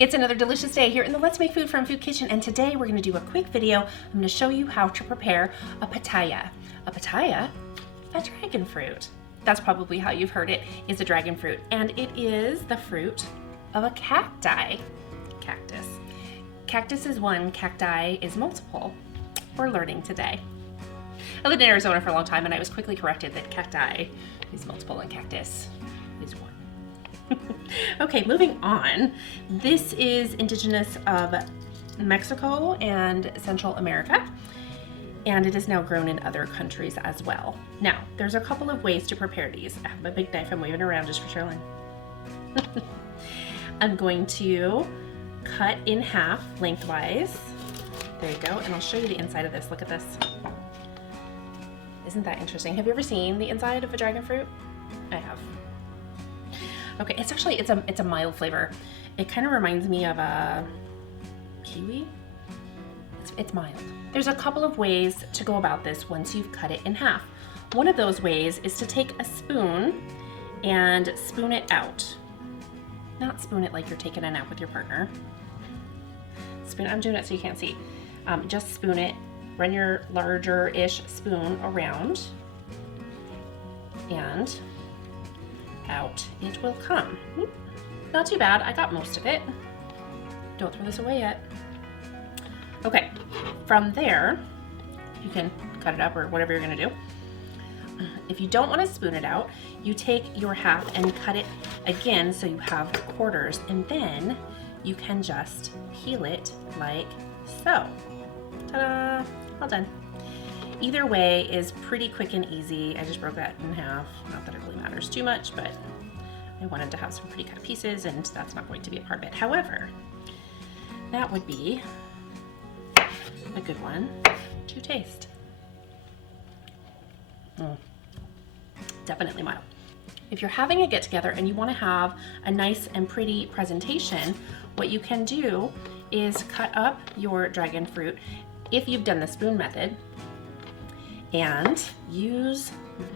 It's another delicious day here in the Let's Make Food from Food Kitchen, and today we're going to do a quick video. I'm going to show you how to prepare a pitaya. A pitaya? A dragon fruit. That's probably how you've heard it, is a dragon fruit, and it is the fruit of a cactus. Cactus is one, cacti is multiple. We're learning today. I lived in Arizona for a long time, and I was quickly corrected that cacti is multiple and cactus is one. Okay, moving on. This is indigenous of Mexico and Central America, and it is now grown in other countries as well. Now, there's a couple of ways to prepare these. I have my big knife I'm waving around just for showing. I'm going to cut in half lengthwise. There you go, and I'll show you the inside of this. Look at this. Isn't that interesting? Have you ever seen the inside of a dragon fruit? I have. Okay, it's a mild flavor. It kind of reminds me of a kiwi. It's mild. There's a couple of ways to go about this once you've cut it in half. One of those ways is to take a spoon and spoon it out. Not spoon it like you're taking a nap with your partner. I'm doing it so you can't see. Just spoon it. Run your larger-ish spoon around, and out it will come. Not too bad. I got most of it. Don't throw this away yet. Okay, from there, you can cut it up or whatever you're gonna do. If you don't want to spoon it out, you take your half and cut it again so you have quarters, and then you can just peel it like so. Ta-da! All done. Either way is pretty quick and easy. I just broke that in half. Not that it really matters too much, but I wanted to have some pretty cut pieces, and that's not going to be a part of it. However, that would be a good one to taste. Definitely mild. If you're having a get-together and you want to have a nice and pretty presentation, what you can do is cut up your dragon fruit if you've done the spoon method, and use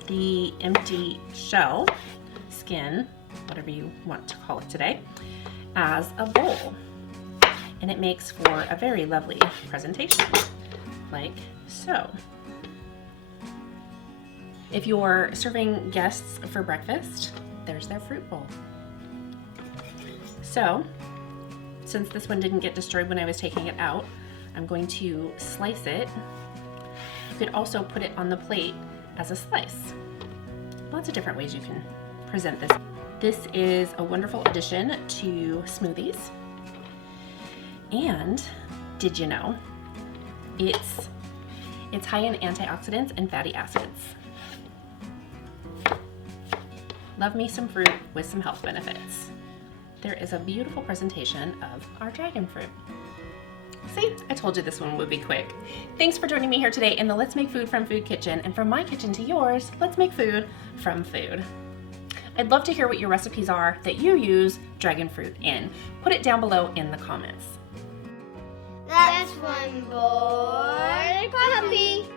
the empty shell, skin, whatever you want to call it today, as a bowl. And it makes for a very lovely presentation, like so. If you're serving guests for breakfast, there's their fruit bowl. So, since this one didn't get destroyed when I was taking it out, I'm going to slice it. You could also put it on the plate as a slice. Lots of different ways you can present this. This is a wonderful addition to smoothies. And did you know it's high in antioxidants and fatty acids. Love me some fruit with some health benefits. There is a beautiful presentation of our dragon fruit. See, I told you this one would be quick. Thanks for joining me here today in the Let's Make Food from Food Kitchen, and from my kitchen to yours, let's make food from food. I'd love to hear what your recipes are that you use dragon fruit in. Put it down below in the comments. That's one boy puppy.